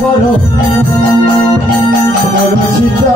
করো রচিতা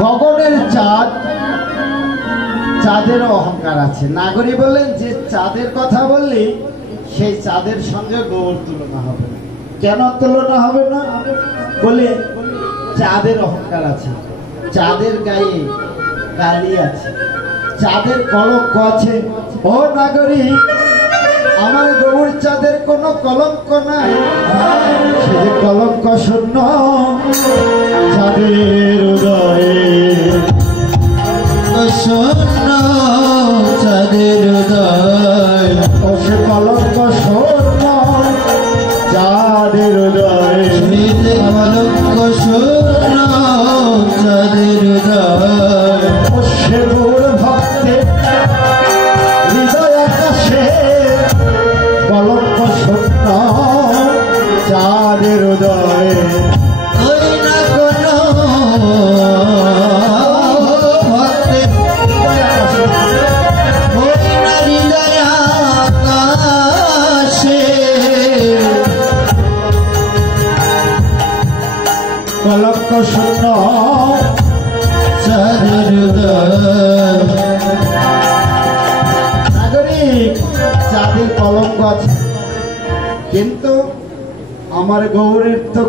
গগনের চাঁদ চাঁদেরও অহংকার আছে। নাগরী বললেন যে চাঁদের কথা বললে সেই চাঁদের সঙ্গে গৌর তুলনা হবে না। কেন তুলনা হবে না? বলে চাঁদের অহংকার আছে, চাঁদের গায়ে কালি আছে, চাঁদের কলঙ্ক আছে। ও নাগরী, আমার গৌর চাঁদের কোনো কলঙ্ক নাই, সে যে কলঙ্ক শূন্য চাঁদের উদয়ে শূন্য চাঁদের উদয়, ও সে কলঙ্ক শূন্য চাঁদের উদয়, কলঙ্ক শূন্য চাঁদের উদয়, ও সে গৌর ভক্তের হৃদয় আকাশে কলঙ্ক শূন্য চাঁদের উদয়। কলঙ্ক শূন্য চাঁদের উদয়। নাগরিক, চাঁদের কলঙ্ক আছে, কিন্তু আমার গৌরের তো